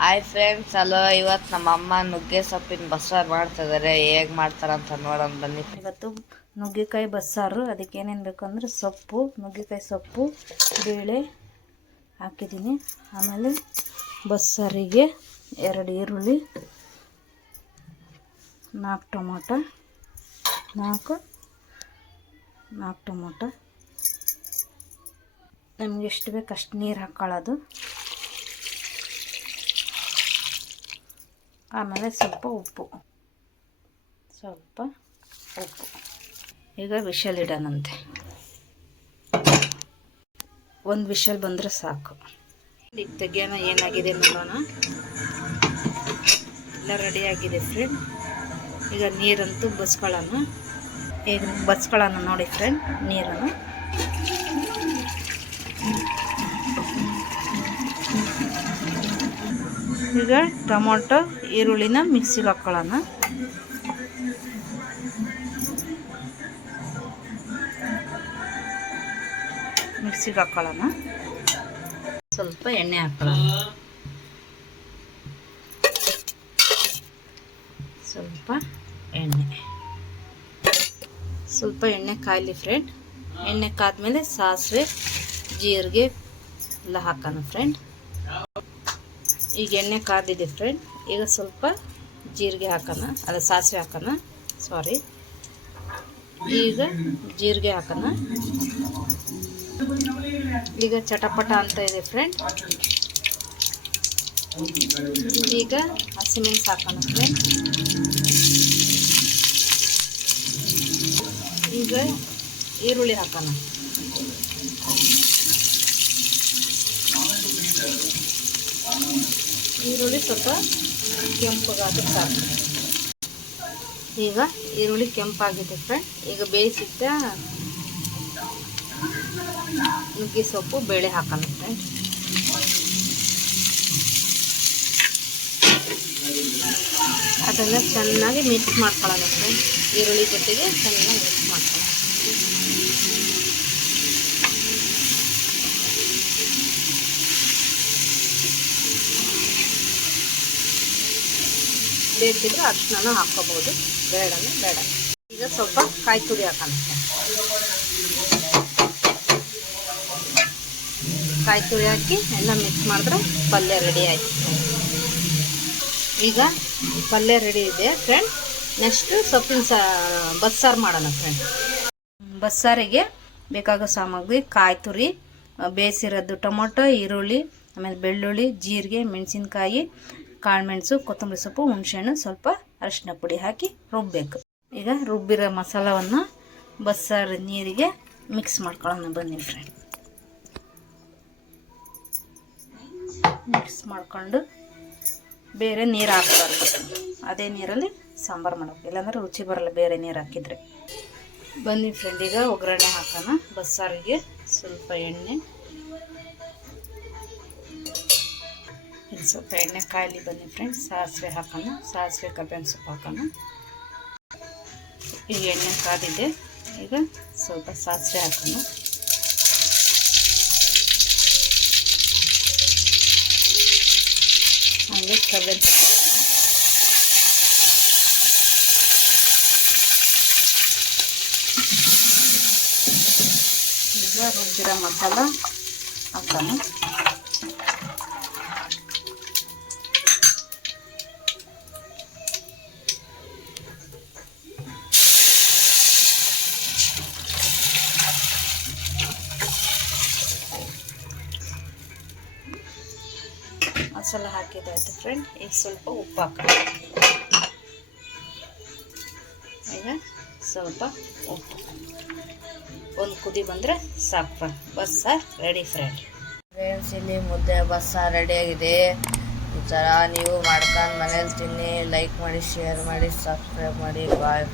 Hi friends, hello. ಇವತ್ತು ನಮ್ಮ ಅಮ್ಮ ನುಗ್ಗೆ ಸೊಪ್ಪಿನ ಬಸ್ಸಾರು ಮಾಡ್ತಿದ್ದಾರೆ. ಹೇಗೆ ಮಾಡ್ತಾರಂತ ನೋಡೋಣ ಬನ್ನಿ. ಇವತ್ತು ನುಗ್ಗೆಕಾಯಿ ಬಸ್ಸಾರು. ಅದಕ್ಕೆ ಏನೇನು ಬೇಕು ಅಂದರೆ ಸೊಪ್ಪು, ನುಗ್ಗೆಕಾಯಿ ಸೊಪ್ಪು, ಬೇಳೆ ಹಾಕಿದ್ದೀನಿ. ಆಮೇಲೆ ಬಸ್ಸಾರಿಗೆ 2 ಈರುಳ್ಳಿ, 4 ಟೊಮೊಟೊ, 4 ಟೊಮೊಟೊ. ನಮ್ಗೆ ಎಷ್ಟು ಬೇಕು ಅಷ್ಟು ನೀರು ಹಾಕ್ಕೊಳ್ಳೋದು. ಆಮೇಲೆ ಸ್ವಲ್ಪ ಉಪ್ಪು. ಈಗ ವಿಷಲ್ ಇಡೋಣಂತೆ. 1 ವಿಷಲ್ ಬಂದರೆ ಸಾಕು. ಈಗ ತೆಗಿಯೋಣ, ಏನಾಗಿದೆ ನೋಡೋಣ. ಎಲ್ಲ ರೆಡಿಯಾಗಿದೆ ಫ್ರೆಂಡ್. ಈಗ ನೀರಂತೂ ಬಸ್ಕೊಳ್ಳೋಣ. ಈಗ ಬಸ್ಕೊಳ್ಳೋಣ ನೋಡಿ ಫ್ರೆಂಡ್ ನೀರನ್ನು. ಈಗ ಟೊಮೊಟೊ ಈರುಳ್ಳಿನ ಮಿಕ್ಸಿಗೆ ಹಾಕ್ಕೊಳ್ಳೋಣ. ಸ್ವಲ್ಪ ಎಣ್ಣೆ ಹಾಕ್ಕೊಳ್ಳೋಣ. ಸ್ವಲ್ಪ ಎಣ್ಣೆ ಕಾಯಲಿ ಫ್ರೆಂಡ್. ಎಣ್ಣೆ ಕಾದ್ಮೇಲೆ ಸಾಸಿವೆ, ಜೀರಿಗೆ ಎಲ್ಲ ಹಾಕೋಣ ಫ್ರೆಂಡ್. ಈಗ ಎಣ್ಣೆ ಕಾದಿದೆ ಫ್ರೆಂಡ್. ಈಗ ಸ್ವಲ್ಪ ಜೀರಿಗೆ ಹಾಕೋಣ, ಸಾಸಿವೆ ಹಾಕೋಣ, ಈಗ ಜೀರಿಗೆ ಹಾಕೋಣ. ಈಗ ಚಟಪಟ ಅಂತ ಇದೆ ಫ್ರೆಂಡ್. ಈಗ ಹಸಿಮೆಣಸು ಹಾಕೋಣ ಫ್ರೆಂಡ್. ಈಗ ಈರುಳ್ಳಿ ಹಾಕೋಣ. ಈರುಳ್ಳಿ ಸ್ವಲ್ಪ ಕೆಂಪಗಾದ್ರೆ ಸಾಕು. ಈಗ ಈರುಳ್ಳಿ ಕೆಂಪಾಗಿದೆ ಫ್ರೆಂಡ್. ಈಗ ಬೇಯಿಸಿದ್ದ ನುಗ್ಗೆ ಸೊಪ್ಪು, ಬೇಳೆ ಹಾಕೋಣ ಫ್ರೆಂಡ್. ಅದೆಲ್ಲ ಚೆನ್ನಾಗಿ ಮಿಕ್ಸ್ ಮಾಡ್ಕೊಳ್ಳೋಣ ಫ್ರೆಂಡ್. ಈರುಳ್ಳಿ ಜೊತೆಗೆ ಚೆನ್ನಾಗಿ ಮಿಕ್ಸ್ ಮಾಡ್ಕೊಳ್ಳೋಣ. ಬೇಕಿದ್ರೆ ಅರಿಶಿನ ಹಾಕ್ಕೋಬೋದು, ಬೇಡ. ಈಗ ಸ್ವಲ್ಪ ಕಾಯಿ ತುರಿ ಹಾಕೋಣ. ಕಾಯಿ ತುರಿ ಹಾಕಿ ಎಲ್ಲ ಮಿಕ್ಸ್ ಮಾಡಿದ್ರೆ ಪಲ್ಯ ರೆಡಿ ಆಯಿತು. ಈಗ ಪಲ್ಯ ರೆಡಿ ಇದೆ ಫ್ರೆಂಡ್. ನೆಕ್ಸ್ಟ್ ಸೊಪ್ಪಿನ ಬಸ್ಸಾರು ಮಾಡೋಣ ಫ್ರೆಂಡ್. ಬಸ್ಸಾರಿಗೆ ಬೇಕಾಗೋ ಸಾಮಗ್ರಿ: ಕಾಯಿ ತುರಿ, ಬೇಯಿಸಿರೋದು ಟೊಮೊಟೊ, ಈರುಳ್ಳಿ, ಆಮೇಲೆ ಬೆಳ್ಳುಳ್ಳಿ, ಜೀರಿಗೆ, ಮೆಣಸಿನ್ಕಾಯಿ, ಕಾಳುಮೆಣಸು, ಕೊತ್ತಂಬರಿ ಸೊಪ್ಪು, ಹುಣಸೆಹಣ್ಣು, ಸ್ವಲ್ಪ ಅರಿಶಿನ ಪುಡಿ ಹಾಕಿ ರುಬ್ಬಬೇಕು. ಈಗ ರುಬ್ಬಿರೋ ಮಸಾಲವನ್ನು ಬಸ್ಸಾರು ನೀರಿಗೆ ಮಿಕ್ಸ್ ಮಾಡ್ಕೊಳ್ಳೋಣ ಬನ್ನಿ ಫ್ರೆಂಡ್. ಮಿಕ್ಸ್ ಮಾಡಿಕೊಂಡು ಬೇರೆ ನೀರು ಹಾಕಬಾರ್ದು. ಅದೇ ನೀರಲ್ಲಿ ಸಾಂಬಾರು ಮಾಡಬೇಕು, ಇಲ್ಲಾಂದರೆ ರುಚಿ ಬರಲ್ಲ ಬೇರೆ ನೀರು ಹಾಕಿದರೆ. ಬನ್ನಿ ಫ್ರೆಂಡ್, ಈಗ ಒಗ್ಗರಣೆ ಹಾಕೋಣ. ಬಸ್ಸಾರಿಗೆ ಸ್ವಲ್ಪ ಎಣ್ಣೆ, ಸ್ವಲ್ಪ ಎಣ್ಣೆ ಕಾಯಲಿ ಬನ್ನಿ ಫ್ರೆಂಡ್. ಸಾಸಿವೆ ಹಾಕೋಣ. ಸಾಸಿವೆ, ಕರ್ಬೇವಿನ ಸೊಪ್ಪು ಹಾಕೋಣ. ಈಗ ಎಣ್ಣೆ ಕಾದಿದೆ. ಈಗ ಸ್ವಲ್ಪ ಸಾಸಿವೆ ಹಾಕೋಣ. ಹಾಗೆ ಕರ್ಬೇವಿನ ಸೊಪ್ಪು. ಈಗ ರುಬ್ಬಿರೋ ಮಸಾಲ ಹಾಕೋಣ. ಮಸಾಲ ಹಾಕಿದಾಯ್ತು ಫ್ರೆಂಡ್. ಈಗ ಸ್ವಲ್ಪ ಉಪ್ಪು ಹಾಕೋಣ. ಈಗ ಸ್ವಲ್ಪ ಉಪ್ಪು, ಒಂದು ಕುದಿ ಬಂದರೆ ಸಾಕು. ಬಸ್ಸಾರು ರೆಡಿ ಫ್ರೆಂಡ್. ಇಲ್ಲಿ ಮುದ್ದೆ ಬಸ್ಸಾರು ರೆಡಿಯಾಗಿದೆ. ಈ ಥರ ನೀವು ಮಾಡ್ಕೊಂಡು ಮನೇಲಿ ತಿನ್ನಿ. ಲೈಕ್ ಮಾಡಿ, ಶೇರ್ ಮಾಡಿ, ಸಬ್ಸ್ಕ್ರೈಬ್ ಮಾಡಿ. ಬಾಯ್.